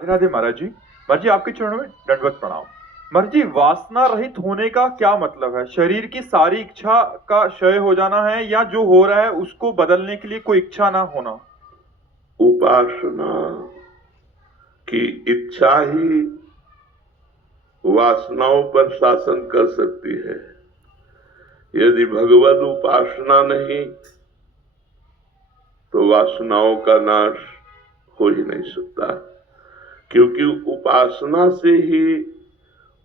राधे राधे महाराज जी। महाराज जी आपके चरणों में दंडवत प्रणाम। महाराज जी, वासना रहित होने का क्या मतलब है? शरीर की सारी इच्छा का क्षय हो जाना है या जो हो रहा है उसको बदलने के लिए कोई इच्छा ना होना? उपासना की इच्छा ही वासनाओं पर शासन कर सकती है। यदि भगवत उपासना नहीं तो वासनाओं का नाश हो ही नहीं सकता, क्योंकि उपासना से ही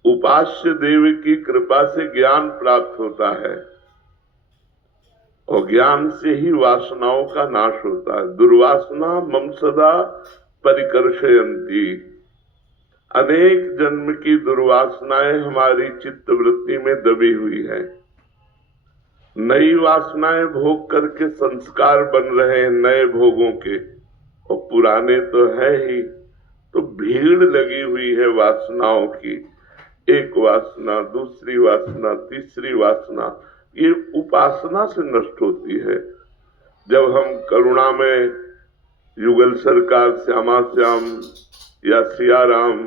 उपास्य देव की कृपा से ज्ञान प्राप्त होता है और ज्ञान से ही वासनाओं का नाश होता है। दुर्वासना मम सदा परिकर्षयन्ति। अनेक जन्म की दुर्वासनाएं हमारी चित्त वृत्ति में दबी हुई है। नई वासनाएं भोग करके संस्कार बन रहे हैं नए भोगों के, और पुराने तो है ही। तो भीड़ लगी हुई है वासनाओं की, एक वासना, दूसरी वासना, तीसरी वासना, ये उपासना से नष्ट होती है। जब हम करुणा में युगल सरकार, श्यामा श्याम या सिया राम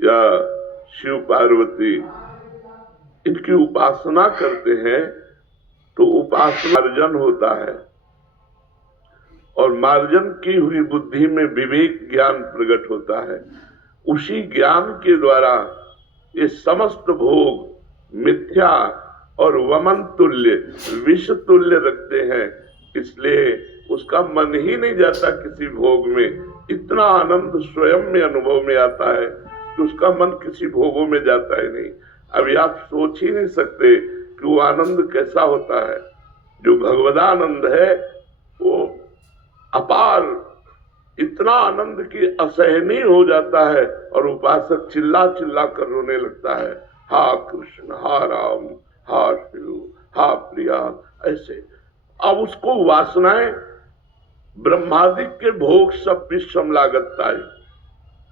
या शिव पार्वती इनकी उपासना करते हैं तो उपासना मार्जन होता है, और मार्जन की हुई बुद्धि में विवेक ज्ञान प्रकट होता है। उसी ज्ञान के द्वारा ये समस्त भोग मिथ्या और वमन तुल्य, विष तुल्य रखते हैं, इसलिए उसका मन ही नहीं जाता किसी भोग में। इतना आनंद स्वयं में अनुभव में आता है कि उसका मन किसी भोगों में जाता ही नहीं। अभी आप सोच ही नहीं सकते कि वो आनंद कैसा होता है। जो भगवदानंद है वो अपार, इतना आनंद की असहनीय हो जाता है और उपासक चिल्ला चिल्ला कर रोने लगता है, हा कृष्ण, हा राम, हा शिव, हा प्रिया, ऐसे। अब उसको वासनाएं ब्रह्मादिक के भोग सब विष समलागत है।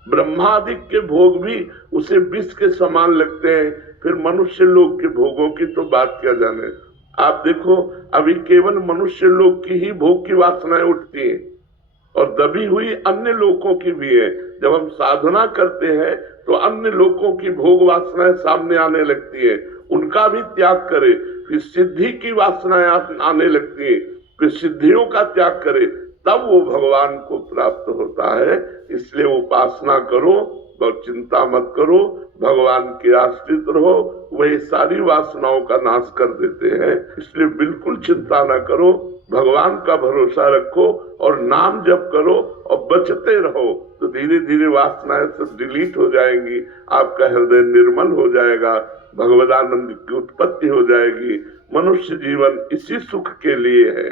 ब्रह्मादिक के भोग भी उसे विष के समान लगते हैं, फिर मनुष्य लोग के भोगों की तो बात क्या जाने। आप देखो, अभी केवल मनुष्य लोग की ही भोग की वासनाएं उठती हैं और दबी हुई अन्य लोगों की भी है। जब हम साधना करते हैं तो अन्य लोगों की भोग वासनाएं सामने आने लगती है, उनका भी त्याग करे। फिर सिद्धि की वासनाएं आने लगती है, फिर सिद्धियों का त्याग करे, तब वो भगवान को प्राप्त होता है। इसलिए उपासना करो, बहुत चिंता मत करो, भगवान के आश्रित रहो, वही सारी वासनाओं का नाश कर देते हैं। इसलिए बिल्कुल चिंता न करो, भगवान का भरोसा रखो और नाम जप करो और बचते रहो, तो धीरे धीरे वासनाएं सब डिलीट हो जाएंगी, आपका हृदय निर्मल हो जाएगा, भगवदानंद की उत्पत्ति हो जाएगी। मनुष्य जीवन इसी सुख के लिए है।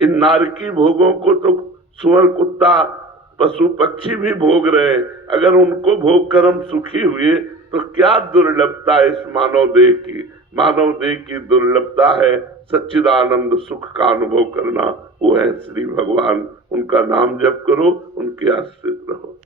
इन नारकी भोगों को तो सुअर, कुत्ता, पशु पक्षी भी भोग रहे हैं। अगर उनको भोग कर हम सुखी हुए तो क्या दुर्लभता इस मानव देह की। मानव देह की दुर्लभता है सच्चिदानंद सुख का अनुभव करना, वो है श्री भगवान। उनका नाम जप करो, उनके आश्रित रहो।